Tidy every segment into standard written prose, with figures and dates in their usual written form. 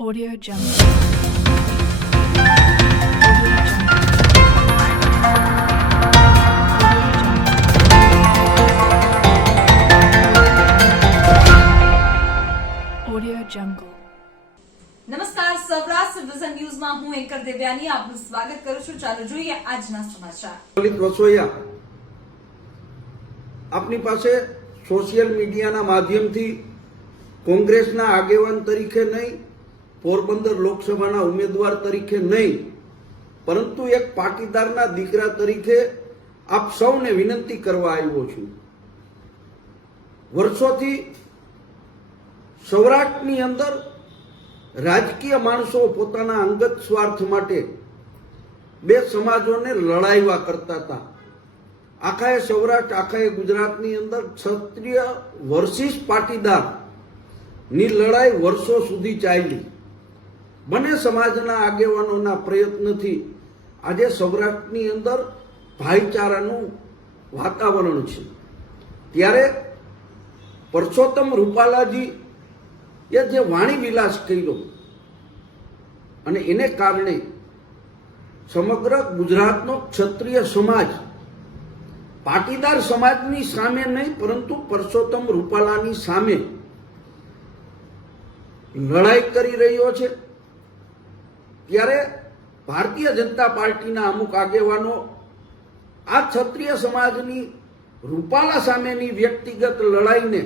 Audio Jungle. Audio Jungle. નમસ્કાર, Saurashtra vision ન્યૂઝમાં હું એન્કર દેવ્યાની આપનું સ્વાગત કરું છું. ચાલો જોઈએ આજના સમાચાર. દલિત રસોઈયા આપની પાસે સોશિયલ મીડિયાના માધ્યમથી કોંગ્રેસના આગેવાન તરીકે નહીં, પોરબંદર લોકસભાના ઉમેદવાર તરીકે નહીં, પરંતુ એક પાટીદારના દીકરા તરીકે આપ સૌને વિનંતી કરવા આવ્યો છું. વર્ષોથી સૌરાષ્ટ્રની અંદર રાજકીય માણસો પોતાના અંગત સ્વાર્થ માટે બે સમાજોને લડાવ્યા કરતા હતા. આખાએ સૌરાષ્ટ્ર, આખાએ ગુજરાતની અંદર ક્ષત્રિય વર્સિસ પાટીદાર ની લડાઈ વર્ષો સુધી ચાલી. બંને સમાજના આગેવાનોના પ્રયત્નથી આજે સૌરાષ્ટ્રની અંદર ભાઈચારાનું વાતાવરણ છે. ત્યારે પરસોત્તમ રૂપાલાજી એ જે વાણી વિલાસ કર્યો અને એને કારણે સમગ્ર ગુજરાતનો ક્ષત્રિય સમાજ પાટીદાર સમાજની સામે નહીં, પરંતુ પરસોત્તમ રૂપાલાની સામે લડાઈ કરી રહ્યો છે. ત્યારે ભારતીય જનતા પાર્ટીના અમુક આગેવાનો આ ક્ષત્રિય સમાજની રૂપાલા સામેની વ્યક્તિગત લડાઈને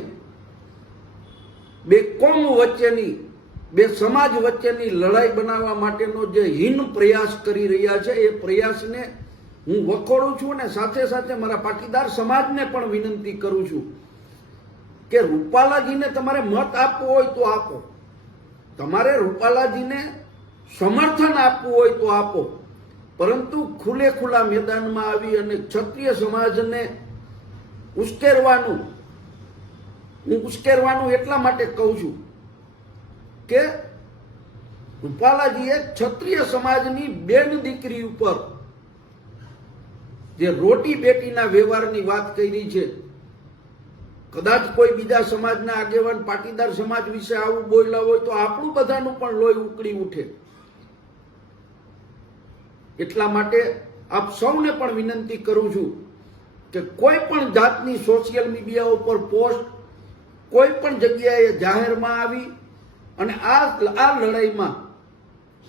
બે કોમ વચ્ચેની, બે સમાજ વચ્ચેની લડાઈ બનાવવા માટેનો જે હીન પ્રયાસ કરી રહ્યા છે, એ પ્રયાસને હું વખોડું છું અને સાથે સાથે મારા પાટીદાર સમાજને પણ વિનંતી કરું છું કે રૂપાલાજીને તમારે મત આપવો હોય તો આપો, તમારે રૂપાલાજીને સમર્થન આપવું હોય તો આપો, પરંતુ ખુલ્લે ખુલ્લા મેદાનમાં આવી અને ક્ષત્રિય સમાજને ઉશ્કેરવાનું એટલા માટે કહું છું કે રૂપાલાજીએ ક્ષત્રિય સમાજની બેન દીકરી ઉપર જે રોટી બેટીના વ્યવહારની વાત કરી છે, કદાચ કોઈ બીજા સમાજના આગેવાન પાટીદાર સમાજ વિશે આવું બોલ્યા હોય તો આપણું બધાનું પણ લોહી ઉકળી ઉઠે. એટલા માટે આપ સૌને પણ વિનંતી કરું છું કે કોઈ પણ જાતની સોશિયલ મીડિયા ઉપર પોસ્ટ કોઈ પણ જગ્યાએ જાહેરમાં આવી અને આ લડાઈમાં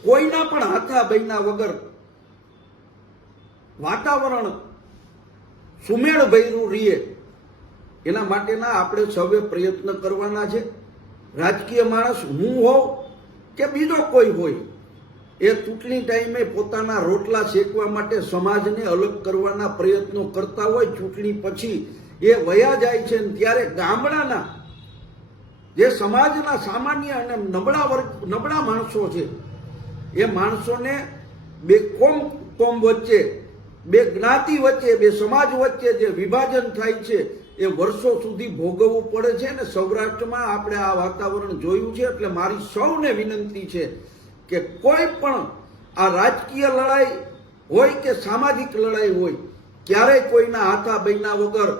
કોઈના પણ હાથા બૈના વગર વાતાવરણ સુમેળભર્યું રહીએ, એના માટેના આપણે સૌએ પ્રયત્ન કરવાના છે. રાજકીય માણસ હું હોઉં કે બીજો કોઈ હોય, એ ચૂંટણી ટાઈમે પોતાના રોટલા શેકવા માટે સમાજને અલગ કરવાના પ્રયત્નો કરતા હોય, ચૂંટણી પછી એ વયા જાય છે. ત્યારે ગામડાના જે સમાજના સામાન્ય અને નબળા માણસો છે, એ માણસોને બે કોમ વચ્ચે, બે જ્ઞાતિ વચ્ચે, બે સમાજ વચ્ચે જે વિભાજન થાય છે, એ વર્ષો સુધી ભોગવવું પડે છે. અને સૌરાષ્ટ્રમાં આપણે આ વાતાવરણ જોયું છે. એટલે મારી સૌને વિનંતી છે કે કોઈ પણ આ રાજકીય લડાઈ હોય કે સામાજિક લડાઈ હોય, ક્યારેય કોઈના હાથા બૈના વગર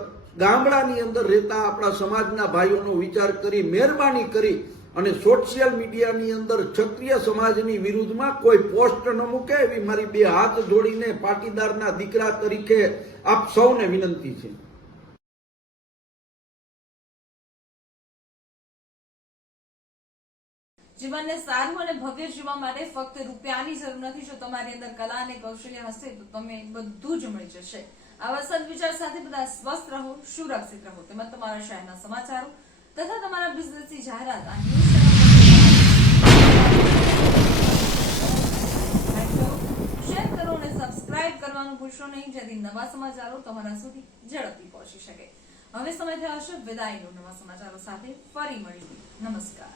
ગામડાની અંદર રહેતા આપણા સમાજના ભાઈઓનો વિચાર કરી, મહેરબાની કરી અને સોશિયલ મીડિયાની અંદર ક્ષત્રિય સમાજની વિરુદ્ધમાં કોઈ પોસ્ટ ન મૂકે, એવી મારી બે હાથ જોડીને પાટીદારના દીકરા તરીકે આપ સૌને વિનંતી છે. જીવનને સારું અને ભવ્ય જીવવા માટે ફક્ત રૂપિયાની જરૂર નથી. જો તમારી અંદર કલા અને કૌશલ્ય હશે તો તમે બધું જ મળી જશે. આવા સદવિચાર સાથે બધા સ્વસ્થ રહો, સુરક્ષિત રહો. તેમજ તમારા શહેરના સમાચારો તથા તમારા બિઝનેસની જાહેરાત આ શેર કરો અને સબસ્ક્રાઇબ કરવાનું ભૂલશો નહીં, જેથી નવા સમાચારો તમારા સુધી ઝડપથી પહોંચી શકે. હવે સમય થયો છે વિદાયનો. નવા સમાચારો સાથે ફરી મળીશું. નમસ્કાર.